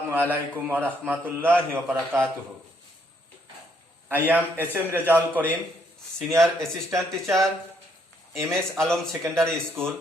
Assalamualaikum warahmatullahi wabarakatuh. I am SM Rezaul Karim, Senior Assistant Teacher, MS Alam Secondary School,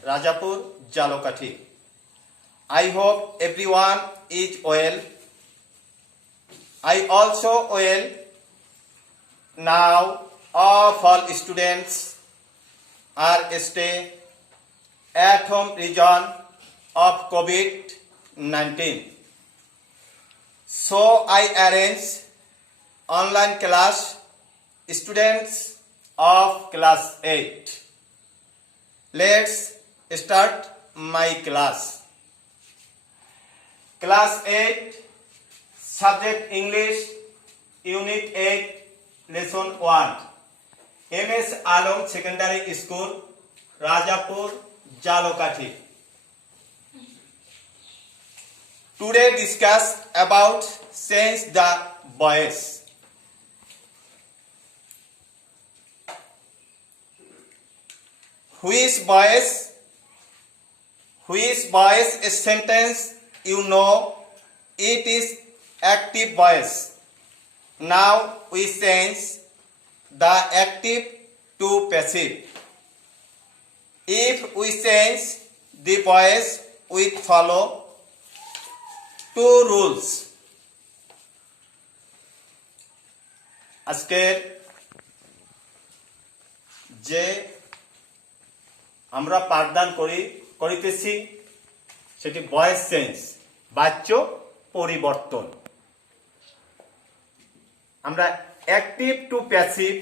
Rajapur, Jalokati. I hope everyone is well. I also well. Now all students are stay at home reason of COVID-19. So I arrange online class students of class 8. Let's start my class. Class 8, subject English, Unit 8, Lesson 1. MS Alam Secondary School, Rajapur, Jalokati. Today discuss about change the voice. Which voice is sentence you know it is active voice. Now we change the active to passive. If we change the voice, we follow two rules. আজকের যে আমরা পাঠদান করিতেছি সেটি voice change, বাচ্য পরিবর্তন। আমরা active to passive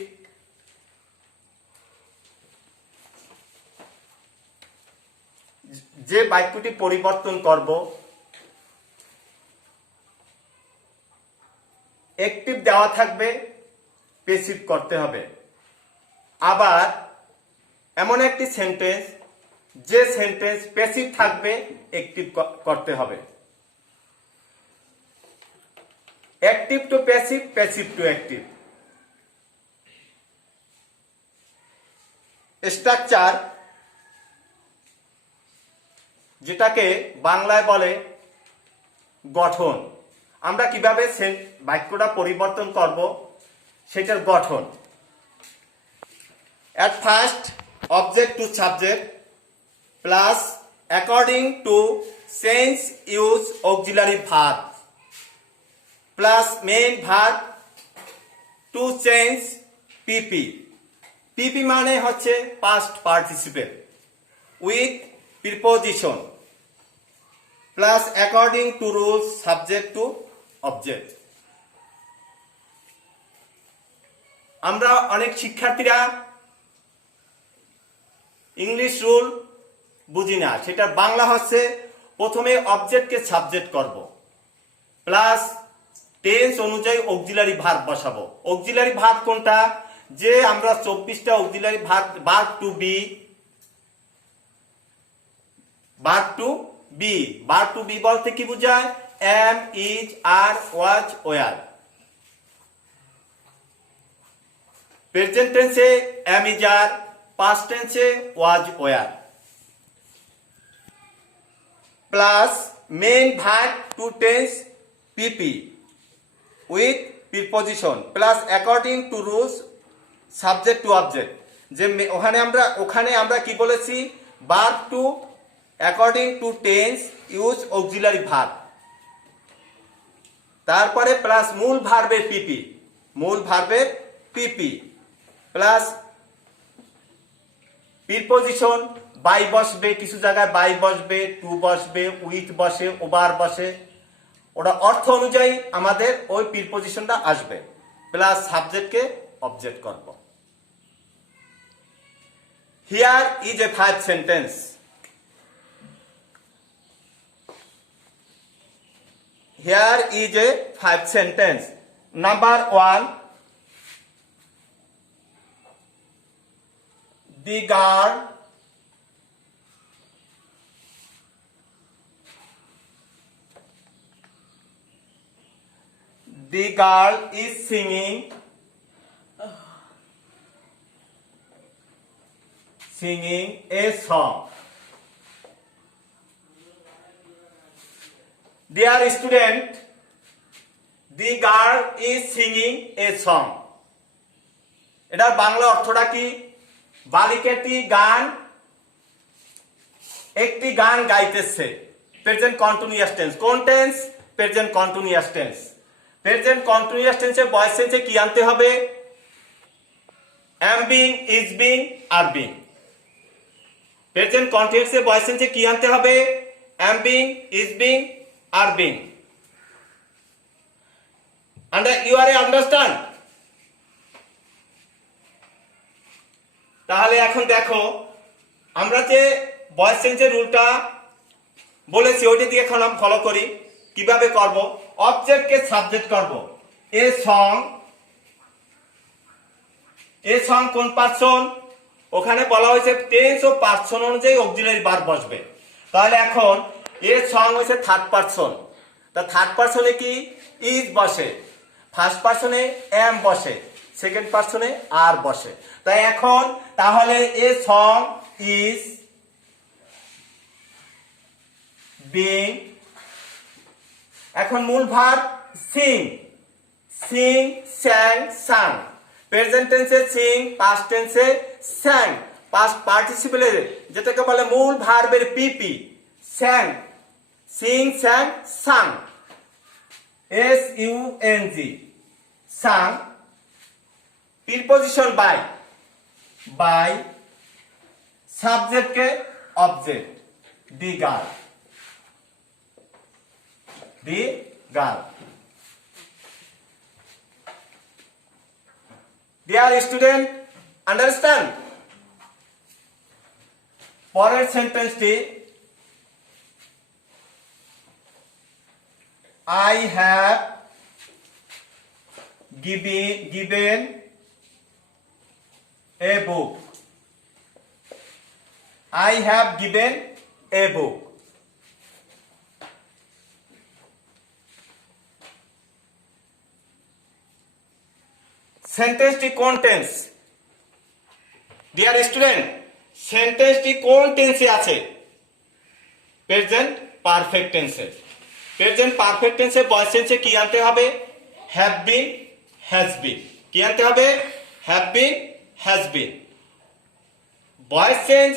যে বাক্যটি পরিবর্তন করব, অ্যাক্টিভ দেওয়া থাকবে, প্যাসিভ করতে হবে। আবার এমন একটি সেন্টেন্স যে সেন্টেন্স প্যাসিভ থাকবে, অ্যাক্টিভ করতে হবে। Active to passive, passive to active. Structure, যেটাকে বাংলায় বলে গঠন। আমরা কিভাবে বাক্যটা পরিবর্তন করব সেটার গঠন। At first, object to subject plus according to sense use auxiliary verb plus main verb to change PP. PP মানে হচ্ছে past participle with preposition plus according to rules subject to object. আমরা অনেক শিক্ষার্থীরা ইংলিশ রুল বুঝি না, সেটা বাংলা হচ্ছে প্রথমে অবজেক্টকে সাবজেক্ট করব প্লাস টেন্স অনুযায়ী অক্সিলারি ভার্ব বসাবো। অক্সিলারি ভার্ব কোনটা? যে আমরা 24টা auxiliary verb to be, verb to be বলতে কি বোঝায়? am, is, are, was, were। Present টেন্সে am, is, are, পাস্ট টেন্সে was, were। Plus main verb to tense PP with preposition plus according to rules subject to object. যে ওখানে আমরা কি বলেছি? Verb to according to tense use auxiliary verb, তারপরে plus মূল ভার্বের পিপি প্লাস প্রিপজিশন বাই বসবে, কিছু জায়গায় বাই বসবে, টু বসবে, উইথ বসে, ওভার বসে, ওটা অর্থ অনুযায়ী আমাদের ওই প্রিপজিশনটা আসবে, প্লাস সাবজেক্টকে অবজেক্ট করব। Here is a 5 sentence. Here is a 5 sentence. Number 1, the girl is singing a song. Dear student, the girl is singing a song. এটার বাংলা অর্থটা কি? বালিকাটি একটি গান গাইতেছে। Present continuous tense. কোন টেন্স? Present continuous tense. Present continuous টেন্সে ভয়েস টেন্সে কি আনতে হবে? am being, is being, are being। Present কন্টিনিউয়াসে ভয়েস টেন্সে কি আনতে হবে? am being, is being, are being। you are understand? তাহলে এখন দেখো আমরা যে ভয়েস টেন্সের রুলটা বলেছি ওইটা দিয়ে এখন আমরা ফলো করি। কিভাবে করব? অবজেক্টকে সাবজেক্ট করব। এ সং কোন পারসন? ওখানে বলা হয়েছে টেন্স ও পারসন অনুযায়ী অক্সিলারি ভার্ব বসবে। তাহলে এখন এ সং হয়েছে থার্ড পারসন। তা থার্ড পারসনে কি? ইজ বসে। ফার্স্ট পারসনে এম বসে। সেকেন্ড পারসনে আর বসে। তাই এখন তাহলে এ সং ইজ বিং। এখন মূল verb sing, sang, sung. Present টেন্সে সিং, পাস্ট টেন্সে স্যাং। পাস্ট পার্টিসিপেলে যেটাকে বলে মূল ভার্বের পিপি, স্যাং, Singh, sang, Tsang, SUNG, Tsang. Preposition by, সাবজেক্টকে object, the girl. Dear student, understand? পরের সেন্টেন্সটি I have given a book. I have given a book. সেন্টেন্সটি কোন টেন্স? ডিয়ার স্টুডেন্ট, সেন্টেন্সটি কোন টেন্সে আছে? প্রেজেন্ট পারফেক্ট টেন্সে। প্রেজেন্ট পারফেক্ট টেন্সে ভয়েস টেন্সে কি আনতে হবে? Have been, has been. কি আনতে হবে? Have been, has been. Voice tense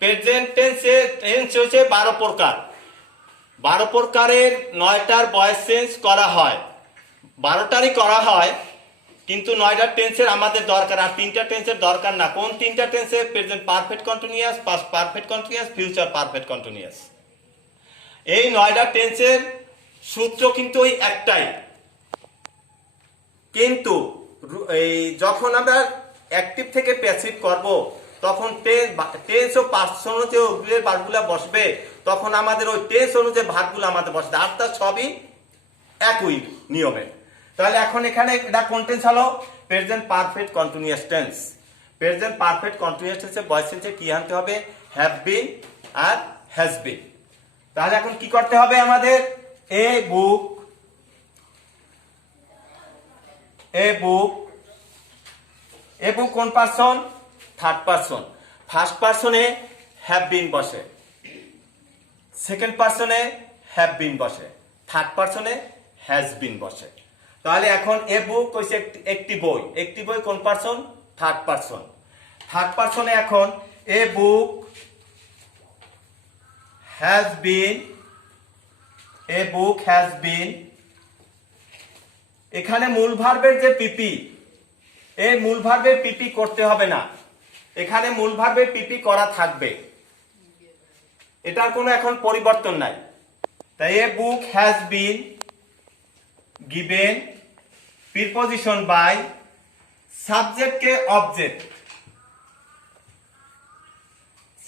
present টেন্সে টেন্স হচ্ছে 12 প্রকার। 12 প্রকারের 9টার ভয়েস চেঞ্জ করা হয়, 12টারই করা হয়, কিন্তু 9টা টেন্সের আমাদের দরকার, আর 3টা টেন্সের দরকার না। কোন 3টা টেন্সে? Present perfect continuous, past perfect continuous, future perfect continuous. এই 9টা টেন্সের সূত্র কিন্তু ওই একটাই। কিন্তু এই যখন আমরা অ্যাক্টিভ থেকে প্যাসিভ করব তখন টেন্স ও পার্সন অনুযায়ী অক্সিলারি ভার্বগুলো বসবে, তখন আমাদের ওই টেন্স অনুযায়ী ভার্বগুলো আমাদের বসবে। আর তার সবই একই নিয়মে। তাহলে এখন এখানে এটা কোন টেন্স হলো? Present perfect continuous tense. Present perfect continuous টেন্সে ভয়েস টেন্সে কি আনতে হবে? হ্যাভ বিন আর হ্যাজ বিন। তাহলে এখন কি করতে হবে আমাদের? এ বুক কোন পারসন? Third person. ফার্স্ট পারসনে হ্যাভ বিন বসে, সেকেন্ড পারসনে হ্যাভ বিন বসে, থার্ড পারসনে হ্যাজ বিন বসে। তাহলে এখন এ বুক হচ্ছে একটি বই। একটি বই কোন পারসন? Third person. থার্ড পারসনে এখন এ বুক হ্যাজ বিন। এখানে মূল ভার্বের যে পিপি, এই মূল ভার্বের পিপি করতে হবে না, এখানে মূল ভার্বের পিপি করা থাকবে, এটার কোনো এখন পরিবর্তন নাই। তাই a book has been given, preposition by, সাবজেক্টকে অবজেক্ট।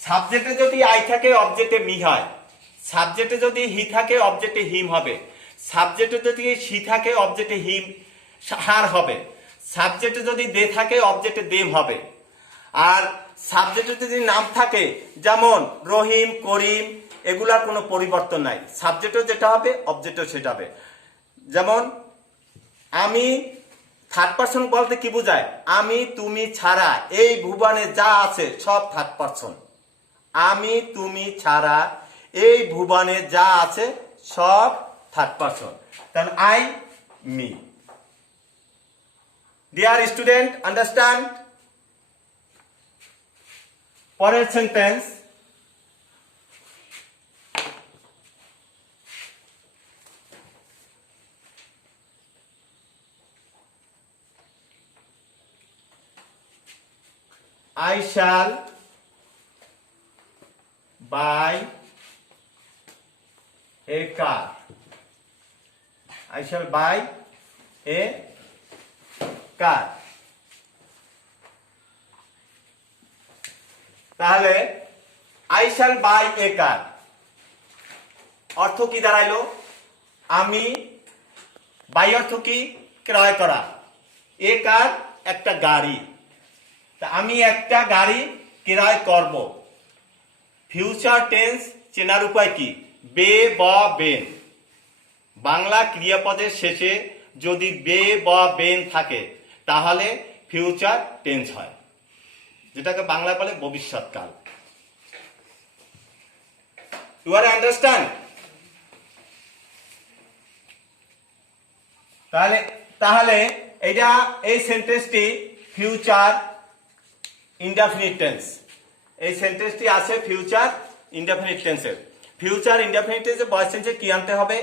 সাবজেক্টে যদি আই থাকে অবজেক্টে মি হয়, সাবজেক্টে যদি হি থাকে অবজেক্টে হিম হবে, সাবজেক্টে যদি সি থাকে অবজেক্টে হিম হার হবে, সাবজেক্টে যদি দে থাকে অবজেক্টে দেম হবে। আর সাবজেক্টে যদি নাম থাকে যেমন রহিম, করিম, এগুলার কোনো পরিবর্তন নাই। সাবজেক্টও যেটা হবে অবজেক্টও সেটা হবে। যেমন আমি, থার্ড পারসন বলতে কি বোঝায়? আমি তুমি ছাড়া এই ভুবনে যা আছে সব থার্ড পারসন। আমি তুমি ছাড়া এই ভুবনে যা আছে সব থার্ড পারসন, তাহলে I me. Dear student, understand? পরের sentence, I shall buy a car. I shall buy a car. তাহলে I shall buy a car অর্থ কি দাঁড়াইলো? আমি, বাই অর্থ কি? ক্রয় করা। এ কার একটা গাড়ি, তা আমি একটা গাড়ি ক্রয় করব। ফিউচার টেন্স চেনার উপায় কি? বে বা বেন। বাংলা ক্রিয়াপদের শেষে যদি বে বা বেন থাকে তাহলে ফিউচার টেন্স হয়, যেটাকে বাংলা বলে ভবিষ্যৎকাল। You R understand? তাহলে এটা এই সেন্টেন্সটি ফিউচার ইনডেফিনিট টেন্স। এই সেন্টেন্সটি আছে ফিউচার ইনডেফিনিট টেন্সের। ফিউচার ইনডেফিনিট টেন্সে ভয়েস টেন্সে কি আনতে হবে?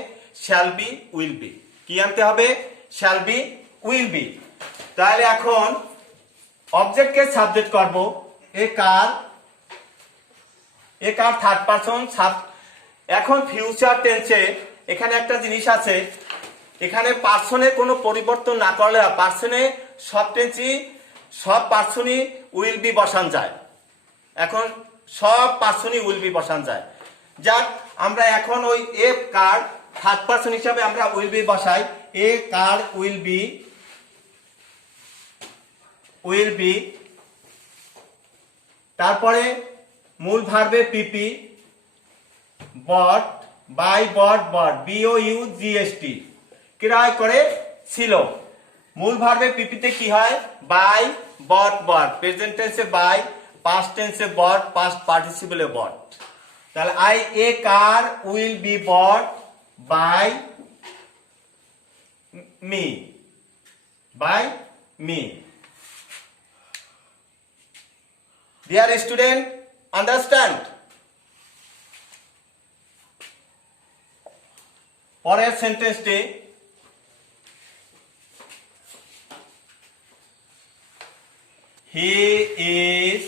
Shall be, will be. কি আনতে হবে? Shall be, will be. তাহলে এখন অবজেক্টকে সাবজেক্ট করব। এ কার থার্ড পারসন। এখন ফিউচার টেন্সে এখানে একটা জিনিস আছে, এখানে পার্সনের কোনো পরিবর্তন না করলে পার্সনে সব পার্সনই উইল বি বসান যায়। এখন সব পার্সনই উইল বি বসান যায়। যাক, আমরা এখন ওই এ কার থার্ড পারসন হিসাবে আমরা উইল বি বসাই। এ কার উইল বি, তারপরে মূল ভার্বে পিপি, বট, বাই, বট, BOUGST, ক্রয় করে ছিল। মূল ভার্বে পিপিতে কি হয়? বাই, বট, প্রেজেন্ট টেন্সে বাই, পাস্ট টেন্সে বট, পাস্ট পার্টিসিপলে বট। তাহলে a car will be bought by me. Dear student, understand? পরের সেন্টেন্সটি, he is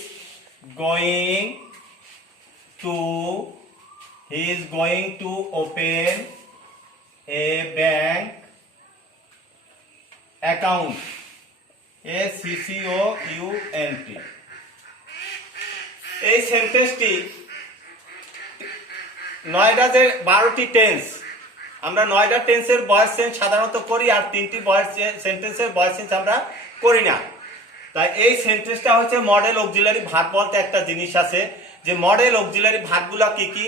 going to open a bank account, ACCOUNT। এই সেন্টেন্সটি নয়ডা যে 12টি টেন্স, আমরা 9টা টেন্সের ভয়েস চেঞ্জ সাধারণত করি, আর 3টি সেন্টেন্সের ভয়েস চেঞ্জ আমরা করি না। তাই এই সেন্টেন্সটা হচ্ছে মডেল অক্সিলারি ভার্ব বলতে একটা জিনিস আছে, যে মডেল অক্সিলারি ভার্বগুলো কি কি?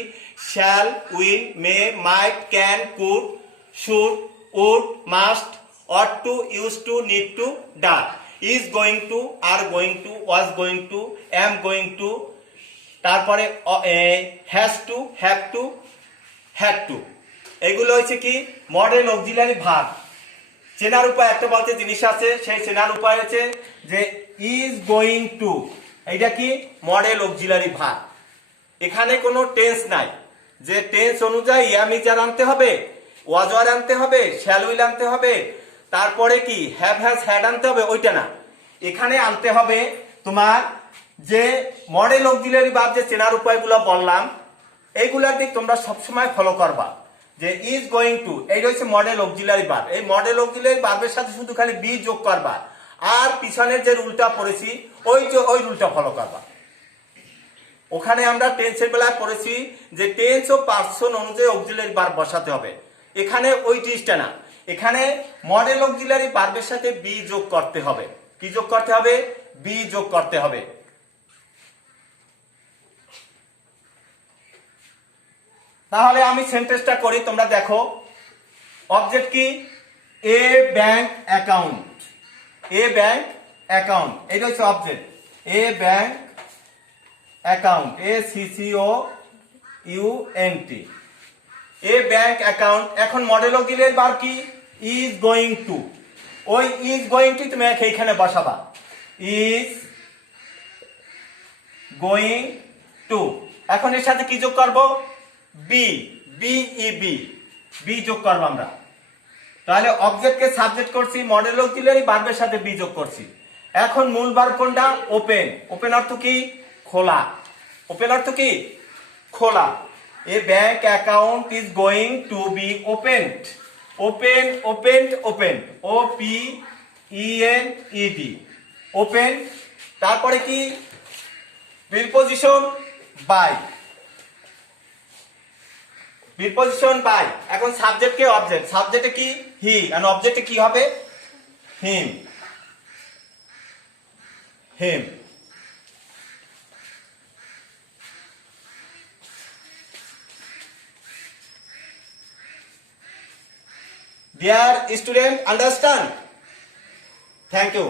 Shall, will, may, might, can, could, should, would, must, ought to, use to, need to, done, is going to, are going to, was going to, am going to, তারপরে has to, have to, had to. এগুলো হচ্ছে কি? Modal auxiliary verb. চেনার উপায় একটা বলতে জিনিস আছে, সেই চেনার উপায় হচ্ছে যে ইজ গোয়িং টু, এইটা কি? Modal auxiliary verb. এখানে কোনো টেন্স নাই, যে টেন্স অনুযায়ী এম ইজ আর আনতে হবে, ওয়াজ ওয়ার আনতে হবে, শ্যাল উইল আনতে হবে, তারপরে কি হ্যাভ হ্যাজ হ্যাড আনতে হবে, ওইটা না। এখানে আনতে হবে তোমার যে মডেল অক্সিলারি ভার্ব, যে চেনার উপায়গুলো বললাম, এইগুলার দিক তোমরা সবসময় ফলো করবা। যে ইজ গোয়িং টু, এইটা হচ্ছে মডেল অক্সিলারি ভার্ব। এই মডেল অক্সিলারি ভার্বের সাথে শুধু খালি বি যোগ করবা, আর পিছনের যে রুলটা পড়েছি ওই রুলটা ফলো করবা। ওখানে আমরা টেন্সের বেলায় পড়েছি যে টেন্স ও পার্সন অনুযায়ী অক্সিলারি ভার্ব বসাতে হবে। এখানে ওই জিনিসটা না, এখানে মডেল অক্সিলারি ভার্বের সাথে বি যোগ করতে হবে। কি যোগ করতে হবে? বি যোগ করতে হবে। তাহলে আমি সেন্টেন্সটা করি, তোমরা দেখো। অবজেক্ট কি? এ ব্যাংক অ্যাকাউন্ট। এ ব্যাংক অ্যাকাউন্ট, এটা হচ্ছে অবজেক্ট। এ ব্যাংক অ্যাকাউন্ট, ACCOUNT। এ ব্যাংক অ্যাকাউন্ট, এখন মডেল অক্সিলিয়ারি ভার্ব কি, ইজ গোয়িং টু, ওই ইজ গোয়িং টু তুমি এইখানে বসাবা, ইজ গোয়িং টু। এখন এর সাথে কি যোগ করব, বি, বি যোগ করবো আমরা। তাহলে অবজেক্টকে সাবজেক্ট করছি, মডেল অক্সিলিয়ারি ভার্বের সাথে বি যোগ করছি। এখন মূল ভার্ব কোনটা, ওপেন। ওপেন অর্থ কি, খোলা। ওপেন অর্থ কি, খোলা। A bank account is going to be opened. Open, opened, open, O P E N E D, open. তারপরে কি, প্রিপজিশন বাই, প্রিপজিশন বাই। এখন সাবজেক্টকে অবজেক্ট, সাবজেক্টে কি হি, আর অবজেক্টে কি হবে, হিম, হিম। Dear student, understand? Thank you.